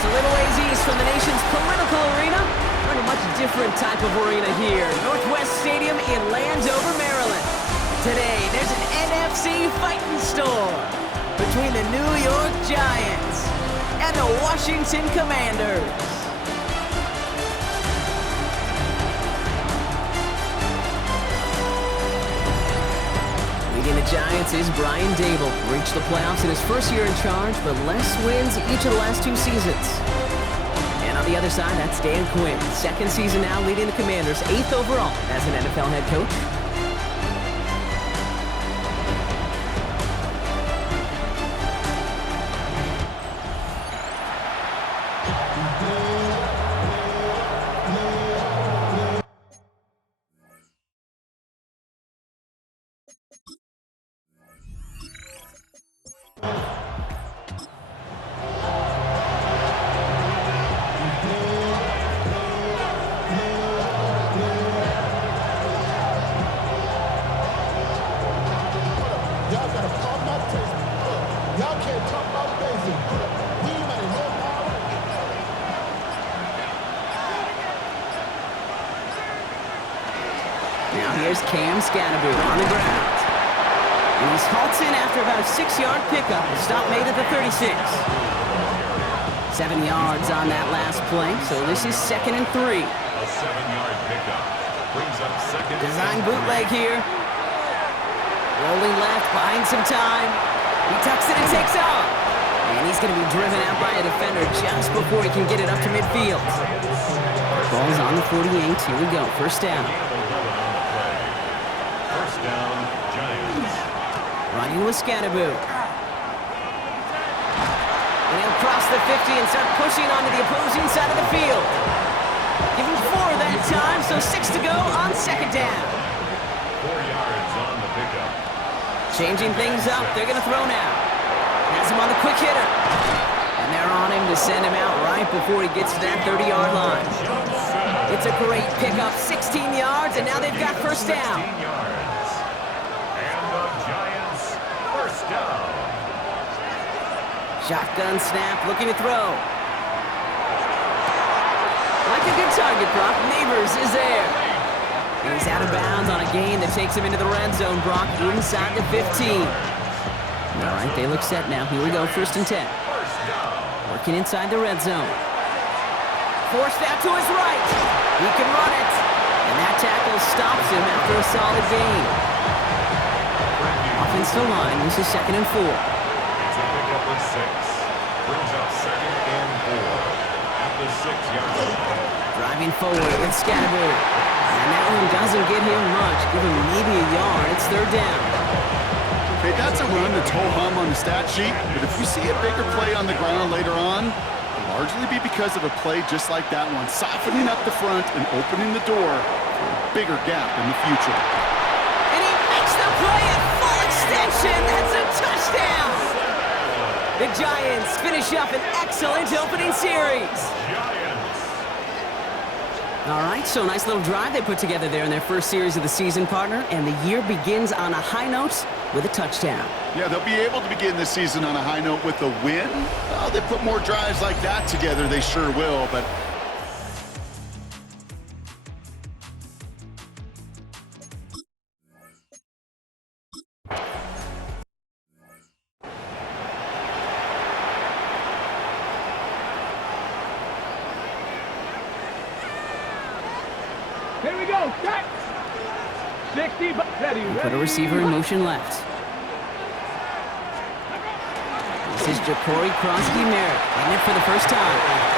Just a little ways east from the nation's political arena. We're in a much different type of arena here. Northwest Stadium in Landover, Maryland. Today, there's an NFC fighting storm between the New York Giants and the Washington Commanders. Leading the Giants is Brian Dable. Reached the playoffs in his first year in charge, but less wins each of the last 2 seasons. And on the other side, that's Dan Quinn. Second season now, leading the Commanders, 8th overall as an NFL head coach. Now here's Cam Scannaboo on the ground. And he's halted after about a 6-yard pickup. A stop made at the 36. 7 yards on that last play, so this is 2nd and 3. A 7-yard pickup brings up second. Design bootleg here. Rolling left, buying some time. He tucks it and takes off. And he's going to be driven out by a defender just before he can get it up to midfield. Ball's on the 48. Here we go. First down. First down, Giants. Running with Scannaboo. And he'll cross the 50 and start pushing onto the opposing side of the field. Give him 4 that time, so 6 to go on second down. 4 yards on the pickup. Changing things up, they're going to throw now. Has him on the quick hitter. And they're on him to send him out right before he gets to that 30-yard line. It's a great pickup, 16 yards, and now they've got first down. 16 yards. And the Giants, first down. Shotgun snap, looking to throw. Like a good target, Brock. Neighbors is there. And he's out of bounds on a gain that takes him into the red zone, Brock, inside the 15. All right, they look set now. Here we go, 1st and 10. Working inside the red zone. Forced out to his right. He can run it. And that tackle stops him after a solid gain. Offensive line, this is 2nd and 4. It's a pickup of 6. Brings up 2nd and 4. At the 6-yard line. Driving forward with Scannaboo. And that one doesn't get him much. Give him maybe a yard. It's 3rd down. Okay, that's a run that's ho-hum on the stat sheet, but if you see a bigger play on the ground later on, it'll largely be because of a play just like that one, softening up the front and opening the door for a bigger gap in the future. And he makes the play at full extension. That's a touchdown. The Giants finish up an excellent opening series. All right, so a nice little drive they put together there in their first series of the season, partner, and the year begins on a high note with a touchdown. Yeah, they'll be able to begin this season on a high note with a win. Well, they put more drives like that together, they sure will, but Here we go, set! 60, ready. Put a receiver in motion left. This is Ja'Cory Krosky-Merritt, getting it for the first time.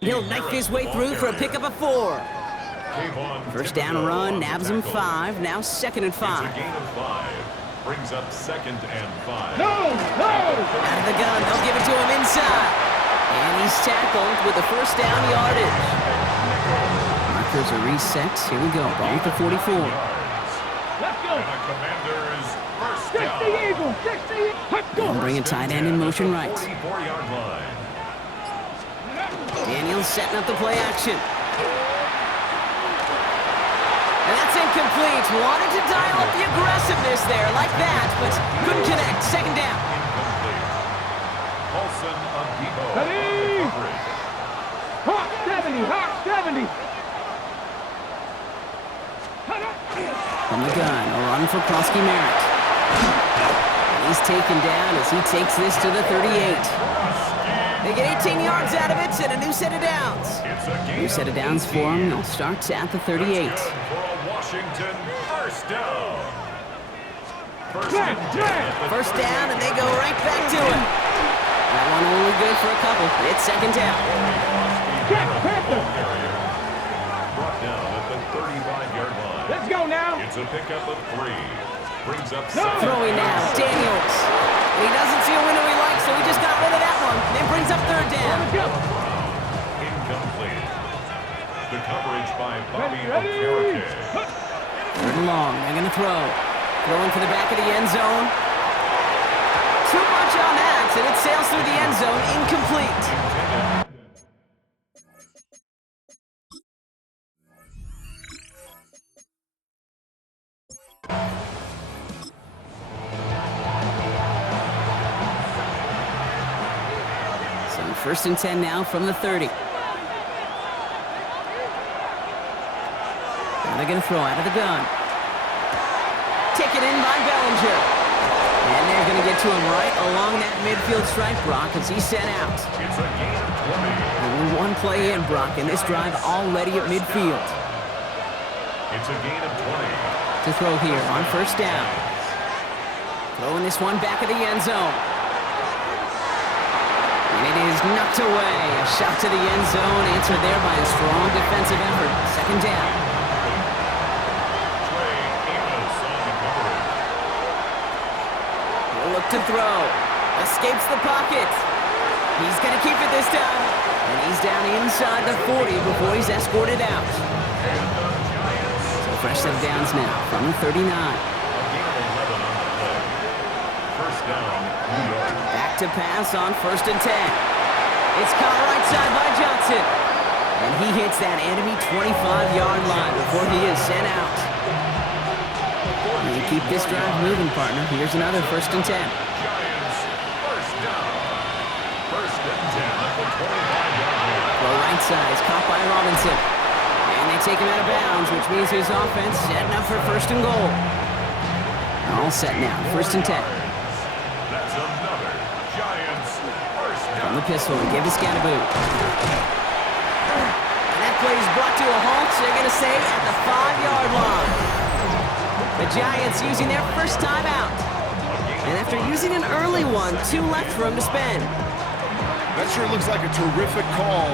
He'll knife his way through for a pickup of 4. First down run, nabs him 5. Now 2nd and 5. It's a gain of 5. Brings up 2nd and 5. No! Out of the gun, they'll give it to him inside. And he's tackled with the first down yardage. Markers are reset. Here we go. Ball at the 44. Let's go! And the Commanders first 60 down. Eagles! 60! Let's go! They'll bring a tight end in motion right. 44-yard line. Daniels setting up the play action. And that's incomplete. Wanted to dial up the aggressiveness there like that, but couldn't connect. 2nd down. Incomplete. Paulson of Depot. Ready? Hawk 70! Hawk 70! From the gun, a run for Prosky Merritt. And he's taken down as he takes this to the 38. They get 18 yards out of it and a new set of downs. New set of downs for him. They'll start at the 38. For a Washington first down. First down, and they go right back to it. That one only good for a couple. It's 2nd down. Brought down at the 35-yard line. Let's go now! It's a pickup of 3. Brings up No. 7. Throwing now, Daniels. He doesn't see a window he likes, so he just got rid of that one. Then brings up 3rd down. Let's go! Incomplete. The coverage by Bobby Ready? Okereke. 3rd and long. They're going to throw. Throwing to the back of the end zone. Too much on that, and it sails through the end zone. Incomplete. So 1st and 10 now from the 30. Now they're going to throw out of the gun. Taken in by Bellinger. And they're going to get to him right along that midfield stripe, Brock, as he's sent out. It's a gain of 20. Only one play in, Brock, and this drive already at midfield. It's a gain of 20. To throw here on 1st down. Throwing this one back of the end zone. And it is knocked away. A shot to the end zone, answered there by a strong defensive effort. 2nd down. He'll look to throw. Escapes the pocket. He's going to keep it this time. And he's down inside the 40 before he's escorted out. So fresh set of downs now from the 39. First down, New York. Back to pass on 1st and 10. It's caught right side by Johnson. And he hits that enemy 25-yard line before he is sent out. And keep this drive moving, partner. Here's another 1st and 10. Giants, first down. First and 10 at the 25-yard line. Throw right side is caught by Robinson. And they take him out of bounds, which means his offense setting up for 1st and goal. All set now, 1st and 10. That's another Giants first down. From the pistol, give to Scatterboot. And that play is brought to a halt, they're going to say, at the 5-yard line. The Giants using their first timeout. And after using an early one, 2 left for him to spend. That sure looks like a terrific call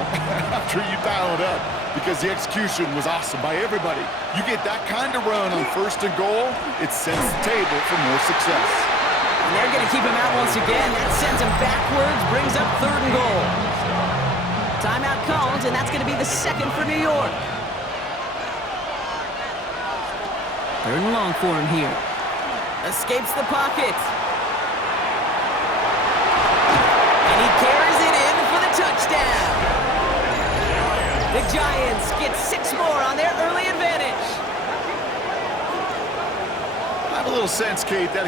after you dial it up, because the execution was awesome by everybody. You get that kind of run on 1st and goal, it sets the table for more success. And they're going to keep him out once again. That sends him backwards, brings up 3rd and goal. Timeout called, and that's going to be the 2nd for New York. 3rd and long for him here. Escapes the pocket. And he carries it in for the touchdown. The Giants get 6 more on their early advantage. I have a little sense, Kate, that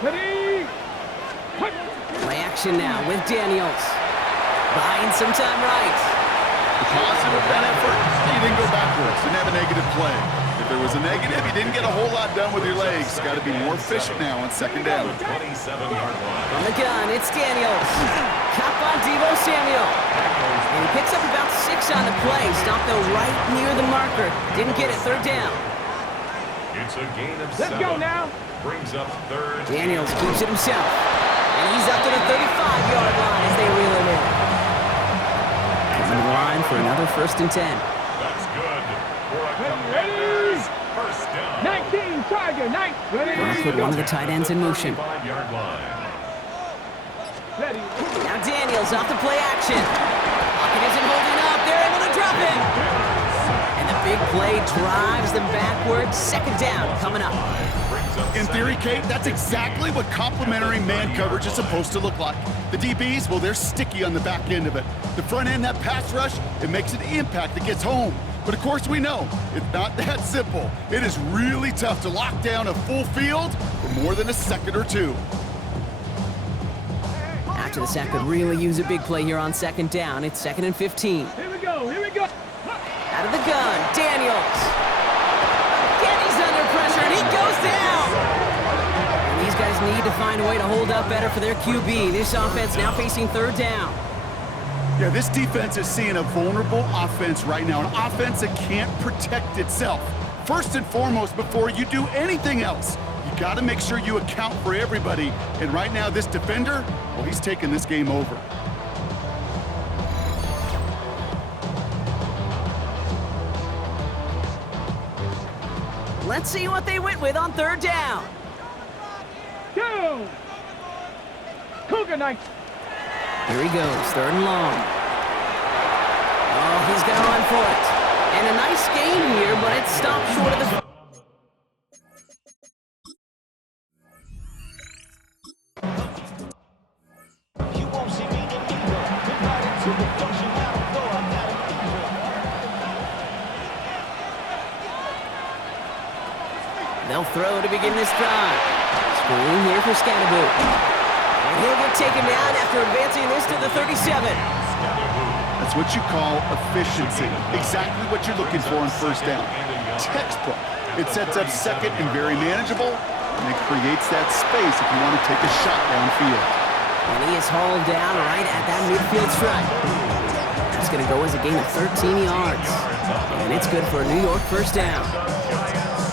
Ready? Cut. Play action now with Daniels. Buying some time right. The positive of that effort, he didn't go backwards, didn't have a negative play. If there was a negative, you didn't get a whole lot done with your legs. Got to be more efficient now on second down. 27-yard line. On the gun, it's Daniels. Caught by Deebo Samuel. And he picks up about 6 on the play. Stopped though right near the marker. Didn't get it, third down. It's a gain of 7. Let's go now. Brings up third. Daniels keeps it himself. And he's up to the 35-yard line as they reel it in. Coming to the line for another 1st and 10. That's good for a Ready? Commanders first down. 19, Tiger, 9. Ready? Brock put one of the tight ends in motion. 5-yard line. Ready? Now Daniels off the play action. Pocket isn't holding up. They're able to drop it. And the big play drives them backwards. Second down coming up. In theory, Kate, that's exactly what complementary man coverage is supposed to look like. The DBs, well, they're sticky on the back end of it. The front end, that pass rush, it makes an impact that gets home. But of course we know, it's not that simple. It is really tough to lock down a full field for more than a second or two. After the sack could really use a big play here on second down. It's 2nd and 15. Here we go, here we go. Out of the gun, Daniels. Again, he's under pressure, and he goes down. And these guys need to find a way to hold up better for their QB. This offense now facing third down. Yeah, this defense is seeing a vulnerable offense right now, an offense that can't protect itself. First and foremost, before you do anything else, you got to make sure you account for everybody. And right now, this defender, well, he's taking this game over. Let's see what they went with on third down. Go. Cougar Knight. Here he goes, 3rd and long. Oh, he's going to run for it. And a nice gain here, but it stopped short of the... You won't see me in either. Divide into the function now, though I got a fever. They'll throw to begin this drive. Screen here for Scatterboo. And he'll get taken down after advancing this to the 37. That's what you call efficiency. Exactly what you're looking for on first down. Textbook. It sets up second and very manageable, and it creates that space if you want to take a shot downfield. And he is hauled down right at that midfield stripe. That's going to go as a gain of 13 yards. And it's good for a New York first down.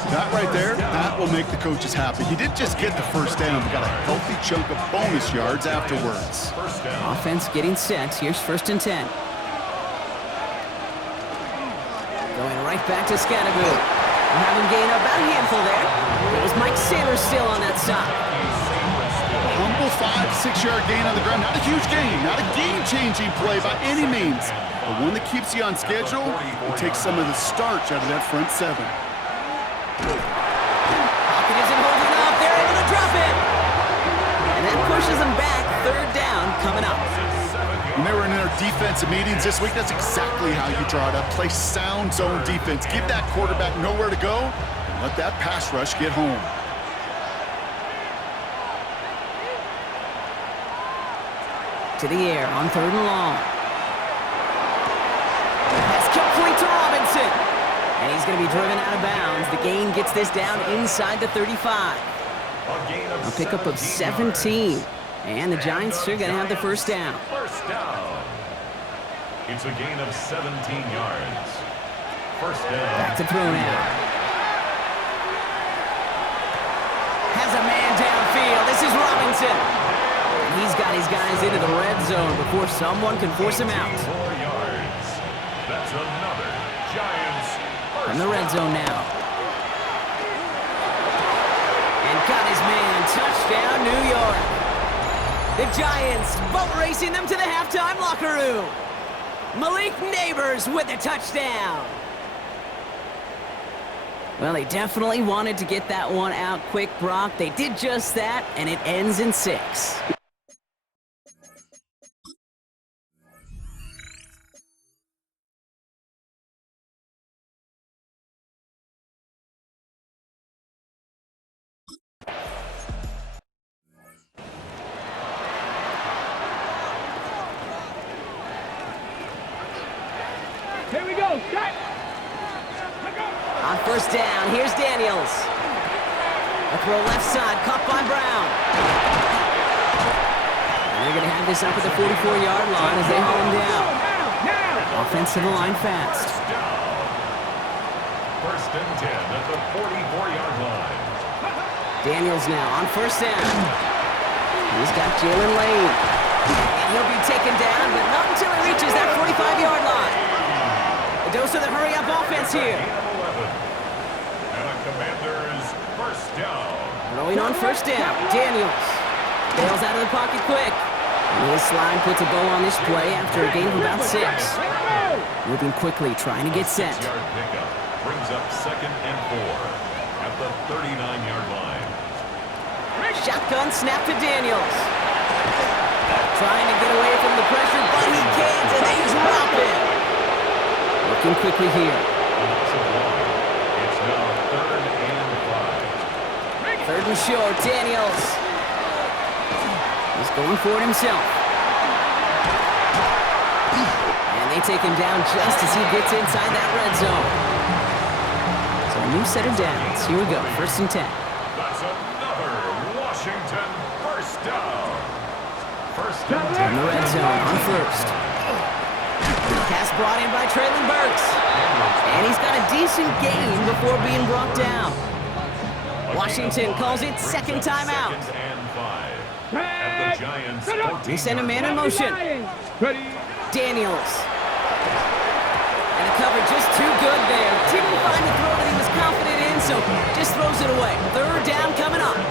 That right there, that will make the coaches happy. He didn't just get the first down, he got a healthy chunk of bonus yards afterwards. Offense getting set. Here's 1st and 10. Going right back to Scatterboo. Having gained about a handful there. It was Mike Sanders still on that stop. A humble 5-6-yard gain on the ground. Not a huge gain, not a game-changing play by any means, but one that keeps you on schedule and takes some of the starch out of that front 7. Pocket isn't holding up. They're able to drop it. And that pushes them back. Third down coming up. When they were in their defensive meetings this week, that's exactly how you draw it up. Play sound zone defense. Give that quarterback nowhere to go and let that pass rush get home. To the air on 3rd and long. That's complete to Robinson. And he's going to be driven out of bounds. The gain gets this down inside the 35. A pickup of 17. And the Giants are going to have the first down. First down. It's a gain of 17 yards. First down. Back to throw now. Has a man downfield. This is Robinson. And he's got his guys into the red zone before someone can force him out. 4 yards. That's another Giants first From the red zone now. And got his man. Touchdown, New York. The Giants boat racing them to the halftime locker room. Malik Neighbors with a touchdown. Well, they definitely wanted to get that one out quick, Brock. They did just that, and it ends in 6. Here we go. Set. On first down, here's Daniels. A throw left side, caught by Brown. And they're going to have this up at the 44-yard line as they haul him down. Offensive line fast. First and 10 at the 44-yard line. Daniels now on first down. He's got Jalen Lane. And he'll be taken down, but not until he reaches that 45-yard line. A dose of the hurry-up offense here. And the Commanders first down. Throwing on first down, Daniels. Bails out of the pocket quick. And his slide puts a bow on this play after a gain of about 6. Moving quickly, trying to get set. 6-yard pickup brings up second and 4 at the 39-yard line. Shotgun snap to Daniels. Trying to get away from the pressure, but he can't, and they drop it. Working quickly here. It's now third and 5. Third and short, Daniels. He's going for it himself. And they take him down just as he gets inside that red zone. So a new set of downs. Here we go, first and 10. That's another Washington first down. First and In 10. the red zone on first. Pass brought in by Traylon Burks. And he's got a decent gain before being brought down. Washington calls it second timeout. Second and 5 at the Giants 14. They send a man in motion. Ready. Daniels. And the cover just too good there. Didn't find the throw that he was confident in, so just throws it away. Third down coming up.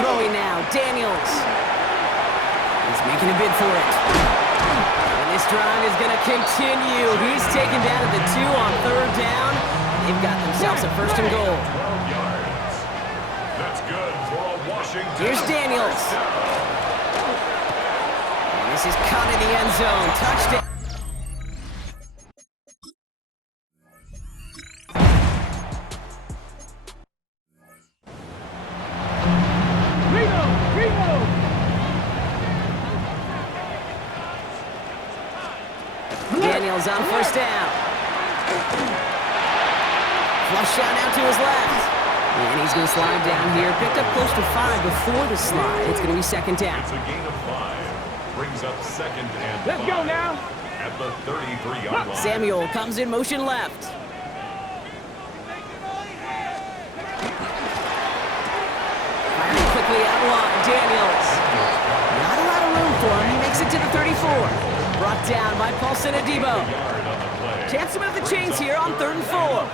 Throwing now, Daniels. He's making a bid for it. And this drive is going to continue. He's taken down at the 2 on third down. They've got themselves a first and goal. 12 yards. That's good for a Washington. Here's Daniels. And this is caught in the end zone. Touchdown. Daniels on first down. Flush shot out to his left. And he's going to slide down here. Picked up close to 5 before the slide. It's going to be second down. It's a gain of 5. Brings up second and 5. Let's go now. At the 33-yard line. Samuel comes in motion left. Firing quickly out wide. Daniels. Not a lot of room for him. He makes it to the 34. Brought down by Paulson Adebo. Chance to move the chains here on third and 4.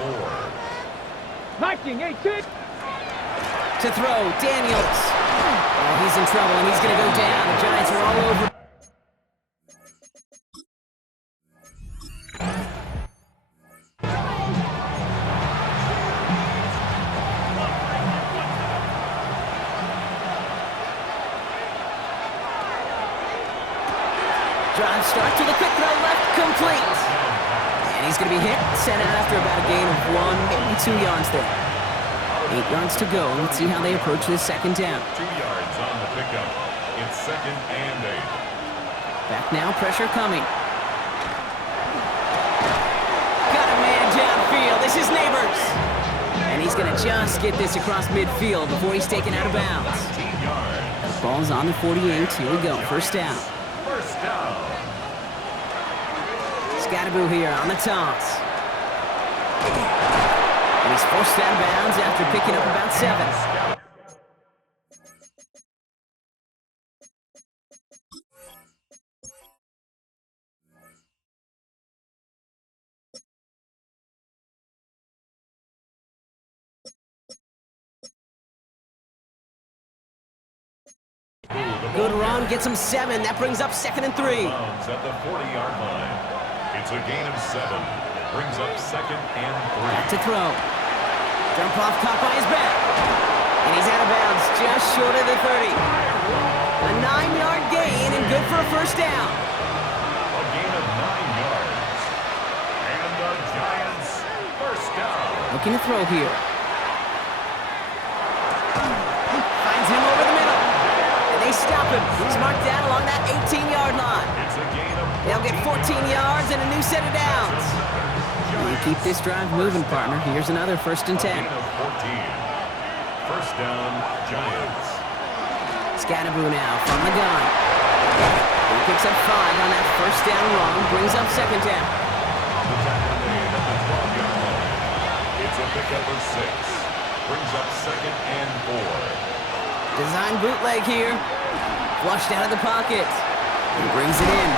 Viking 18. To throw, Daniels. Oh, he's in trouble, and he's going to go down. The Giants are all over. Drive start to the quick throw left, complete. And he's going to be hit, sent out after about a gain of 1, maybe 2 yards there. 8 yards to go. Let's see how they approach this second down. 2 yards on the pickup. It's second and 8. Back now, pressure coming. Got a man downfield. This is Neighbors. And he's going to just get this across midfield before he's taken out of bounds. 15 yards. Ball's on the 48. Here we go. First down. First down. Scatterboo here on the toss. And he's forced out of bounds after picking up about 7. Good run, gets him 7. That brings up second and 3. At the 40-yard line. It's a gain of 7. Brings up second and 3. Back to throw. Jump off caught by his back. And he's out of bounds just short of the 30. A 9-yard gain and good for a first down. A gain of 9 yards. And the Giants first down. Looking to throw here. Finds him over the middle. And they stop He's marked down along that 18-yard line. It's a gain of They'll get 14 yards and a new set of downs. You keep this drive moving, partner. Here's another 1st and 10. gain of 14. First down, Giants. Scatterboo now from the gun. He picks up 5 on that 1st down run, brings up 2nd down. The tackle made at the 12-yard line. It's a pickup of 6. Brings up 2nd and 4. Design bootleg here. Flushed out of the pocket. He brings it in.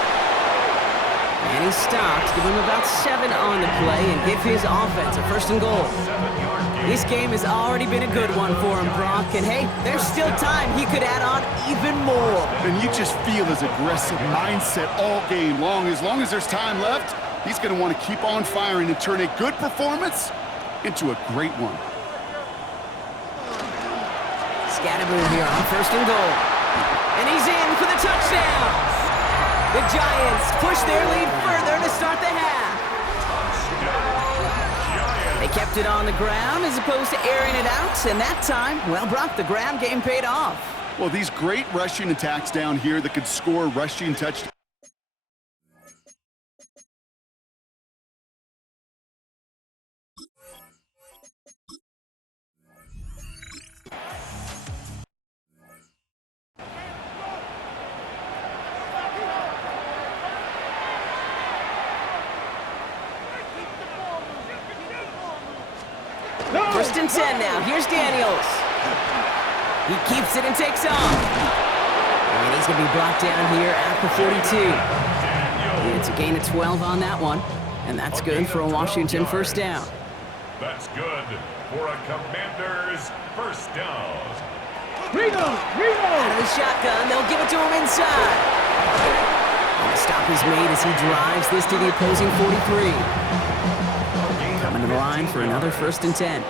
And he stops, give him about 7 on the play, and give his offense a 1st and goal. 7-yard gain. This game has already been a good one for him, Brock. And hey, there's still time he could add on even more. And you just feel his aggressive mindset all game long. As long as there's time left, he's going to want to keep on firing and turn a good performance into a great one. Scatterboo here on 1st and goal. And he's in for the touchdown. The Giants push their lead further to start the half. They kept it on the ground as opposed to airing it out, and that time, well, Brock, the ground game paid off. Well, these great rushing attacks down here that could score rushing touchdowns. First and 10 now. Here's Daniels. He keeps it and takes off. And he's going to be brought down here at the 42. And it's a gain of 12 on that one. And that's good for a Washington 1st down. That's good for a Commanders 1st down. Out of the shotgun, they'll give it to him inside. And the stop is made as he drives this to the opposing 43. Coming to the line for another 1st and 10.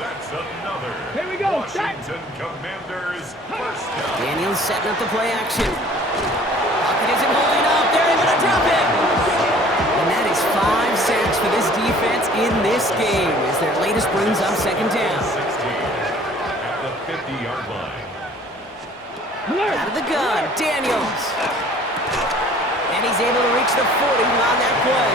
That's another Here we go. Washington Commanders 1st down. Daniels setting up the play action. Pocket isn't holding up. They're able to drop it. And that is 5 sacks for this defense in this game as their latest brings up 2nd down. 16 at the 50-yard line. Out of the gun, Daniels. And he's able to reach the 40 on that play.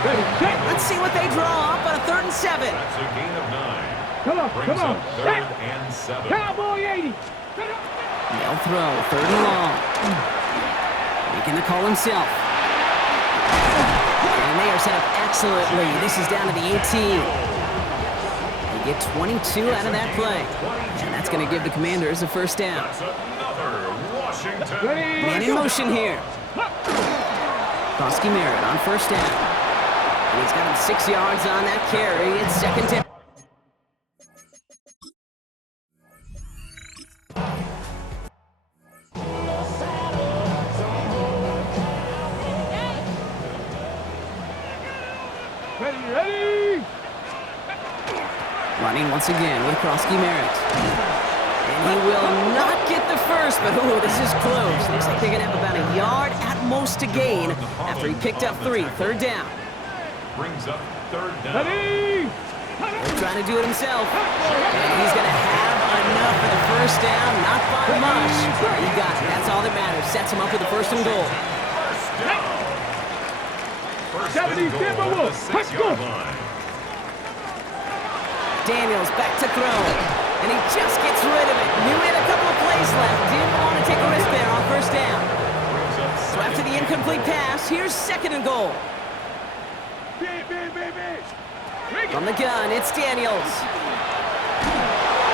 Let's see what they draw up on a 3rd and 7. That's a gain of 9. Come on, Brings come on. up 3rd and 7. Cowboy 80. They'll throw 3rd and long. Making the call himself. And they are set up excellently. This is down to the 18. They get 22 out of that play. And that's going to give the Commanders a 1st down. That's another Washington. Man in motion here. Krosky Merritt on 1st down. And he's got him 6 yards on that carry. It's 2nd down. Ready. Running once again with Krosky Merritt. And he will not get the first, but ooh, this is close. Looks like they're going to have about a yard at most to gain after he picked up 3. 3rd down. Brings up 3rd down. Ready. They're trying to do it himself. And he's going to have enough for the 1st down. Not by much. He got it. That's all that matters. Sets him up with the 1st and goal. First down. First 70 and goal at Timberwolves. the Let's 6-yard go. line. Daniels back to throw. And he just gets rid of it. Knew he had a couple of plays left. Didn't want to take a risk there on 1st down. Brings up So after the incomplete pass, here's 2nd and goal. From the gun, it's Daniels.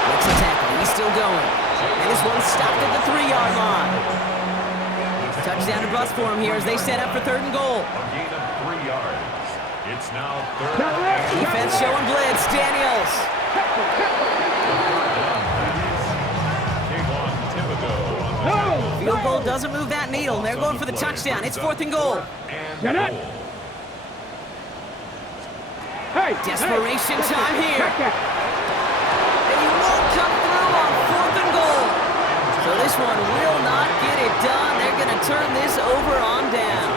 Makes a tackle. He's still going. And this one stopped at the 3-yard line. Touchdown to bust for him here as they set up for 3rd and goal. a gain of 3 yards. It's now 3rd and Defense showing blitz. Daniels. Kayvon Thibodeau on the tackle. Field goal doesn't move that needle. They're going for the touchdown. It's 4th and goal. And Get it. goal. Desperation time here. Check that. And he won't come through on 4th and goal. So this one will not get it done. They're going to turn this over on down.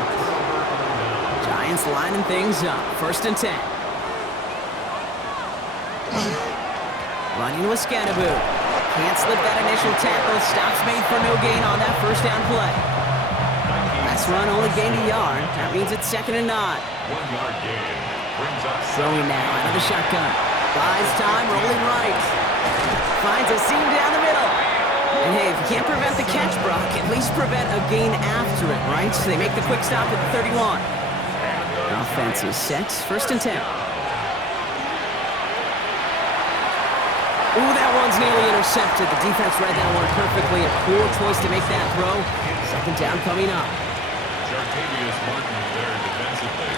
Giants lining things up. 1st and 10. Running with Scatterboo. Can't slip that initial tackle. Stops made for no gain on that first down play. Last run only gained a yard. That means it's 2nd and 9. 1 yard gain. Brings up Throwing now out of the shotgun. Buys time, rolling right. Finds a seam down the middle. And hey, if you can't prevent the catch, Brock, at least prevent a gain after it, right? So they make the quick stop at the 31. Offense is set. 1st and 10. Ooh, that one's nearly intercepted. The defense read that one perfectly. A poor choice to make that throw. 2nd down coming up. Jartavius Martin there defensively.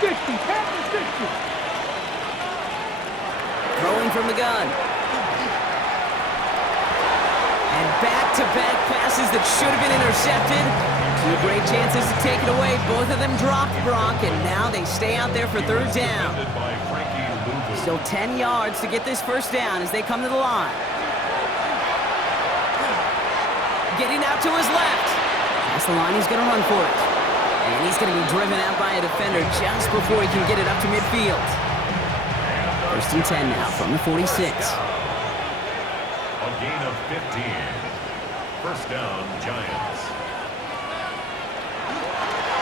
60, pass to 60. Throwing from the gun. And back-to-back passes that should have been intercepted. 2 great chances to take it away. Both of them dropped, Brock, and now they stay out there for 3rd down. Defended by Frankie Louvis. Still 10 yards to get this 1st down as they come to the line. Getting out to his left. Past the line, he's going to run for it. And he's going to be driven out by a defender just before he can get it up to midfield. 1st and 10 now from the 46. A gain of 15. 1st down, Giants.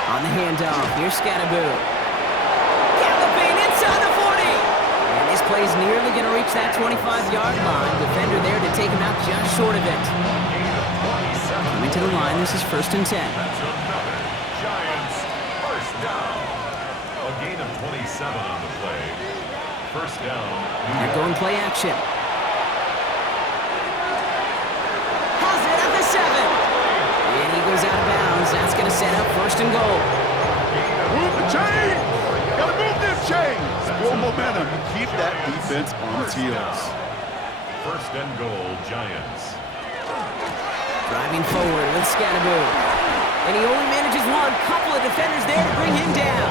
On the handoff, here's Scatterboo. Galloping inside the 40. And this play's nearly going to reach that 25-yard line. Defender there to take him out just short of it. Coming to the line, this is 1st and 10. That's another Giants 1st down. A gain of 27 on the play. 1st down. And going play action. Has it at the 7. And he goes out of bounds. That's going to set up 1st and goal. Move the chain! Gotta move them chains! Build momentum and keep that defense on its heels. 1st and goal, Giants. Driving forward with Scatterboo. And he only manages one. Couple of defenders there to bring him down.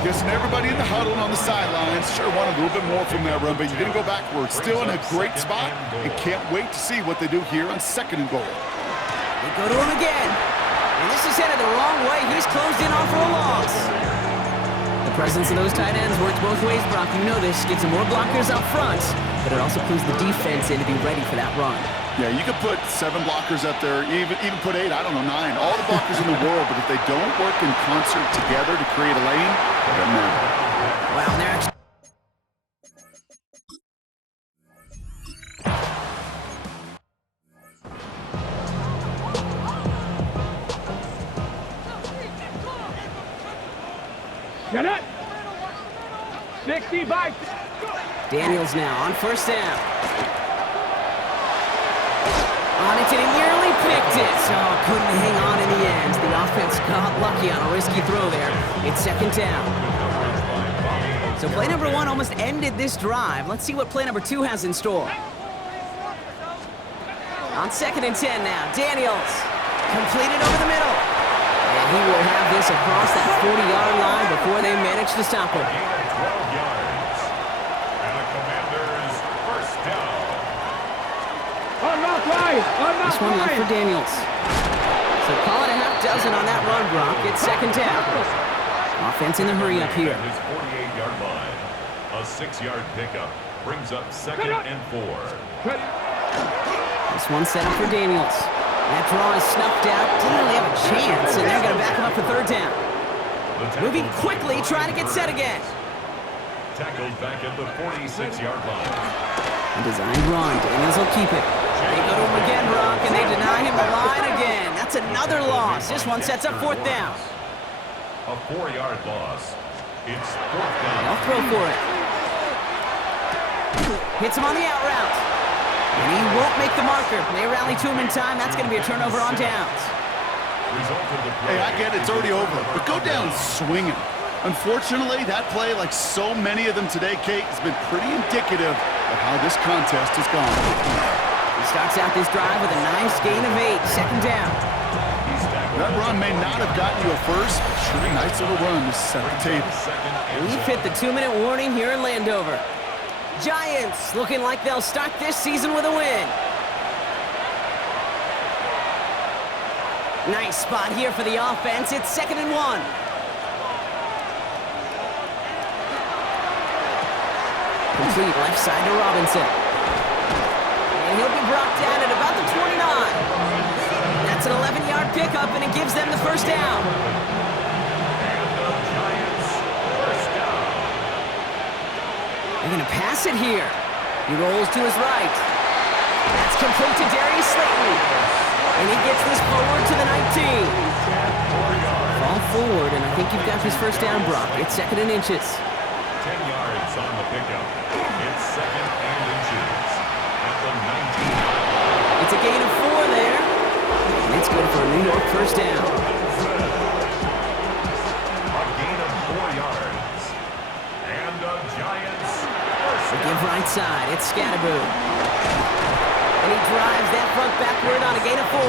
Guessing everybody in the huddle and on the sidelines sure want a little bit more from that run, but you're going to go backwards. Still in a great spot and can't wait to see what they do here on 2nd and goal. They go to him again. And this is headed the wrong way. He's closed in on for a loss. The presence of those tight ends works both ways, Brock. You know this. Gets some more blockers up front, but it also clues the defense in to be ready for that run. Yeah, you could put 7 blockers up there, even put 8, I don't know, 9. All the blockers in the world, but if they don't work in concert together to create a lane, it doesn't matter. Wow, and they're actually... Get it. 60 by... Daniels now on 1st down. On it, and he nearly picked it. Oh, couldn't hang on in the end. The offense got lucky on a risky throw there. It's 2nd down. So play number 1 almost ended this drive. Let's see what play number 2 has in store. On 2nd and 10 now, Daniels. Completed over the middle. And he will have this across that 40-yard line before they manage to stop him. 12 yards. And the Commanders 1st down. This one left for Daniels. So call it a half dozen on that run, Brock. It's 2nd down. Offense in the hurry up here. His 48-yard line. A 6-yard pickup brings up 2nd and 4. This one set up for Daniels. That draw is snuffed out. Didn't really have a chance, and they're going to back him up for 3rd down. Moving quickly, trying to get set again. Tackled back at the 46-yard line. A designed run. Daniels will keep it. They go to him again, Brock, and they deny him the line again. That's another loss. This one sets up 4th down. A 4-yard loss. It's 4th down. They'll throw for it. Hits him on the out route. And he won't make the marker. They rally to him in time. That's going to be a turnover on downs. Hey, I get it. It's already over, but go down swinging. Unfortunately, that play, like so many of them today, Kate, has been pretty indicative of how this contest has gone. He starts out this drive with a nice gain of 8. 2nd down. That run may not have gotten you a first, but sure a nice little run to set the table. We've hit the 2-minute warning here in Landover. Giants looking like they'll start this season with a win. Nice spot here for the offense. It's 2nd and 1. Complete left side to Robinson. he'll be brought down at about the 29. That's an 11-yard pickup, and it gives them the first down. And the Giants first down. They're going to pass it here. He rolls to his right. That's complete to Darius Slayton. And he gets this forward to the 19. Fall forward, and I think you've got this first down, Brock. It's second and inches. 10 yards on the pickup. It's second and inches at the 19. It's a gain of 4 there. And it's good for a New York first down. A gain of 4 yards. And the Giants first They give right side. It's Scatterboo. And he drives that front backward on a gain of 4.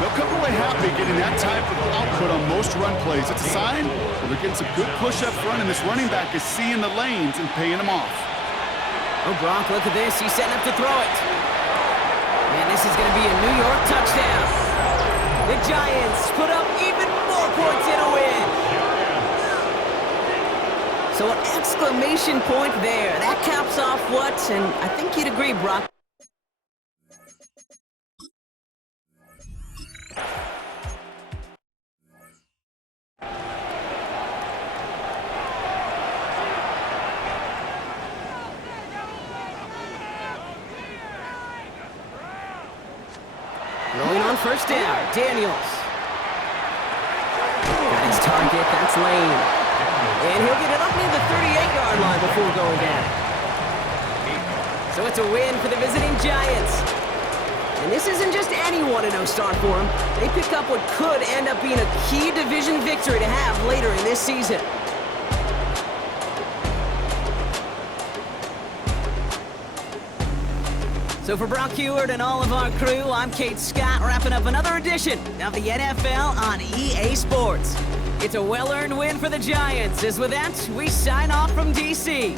They'll come away happy getting that type of output on most run plays. It's a sign that they're getting some good push up front, and this running back is seeing the lanes and paying them off. Oh, Brock, look at this. He's setting up to throw it. And this is going to be a New York touchdown. The Giants put up even more points in a win. So an exclamation point there. That caps off what? And I think you'd agree, Brock. Rolling on first down, Daniels. Got his target, that's Lane. And he'll get it up near the 38-yard line before going down. So it's a win for the visiting Giants. And this isn't just any 1-0 start for them. They pick up what could end up being a key division victory to have later in this season. So for Brock Heward and all of our crew, I'm Kate Scott, wrapping up another edition of the NFL on EA Sports. It's a well-earned win for the Giants, as with that, we sign off from D.C.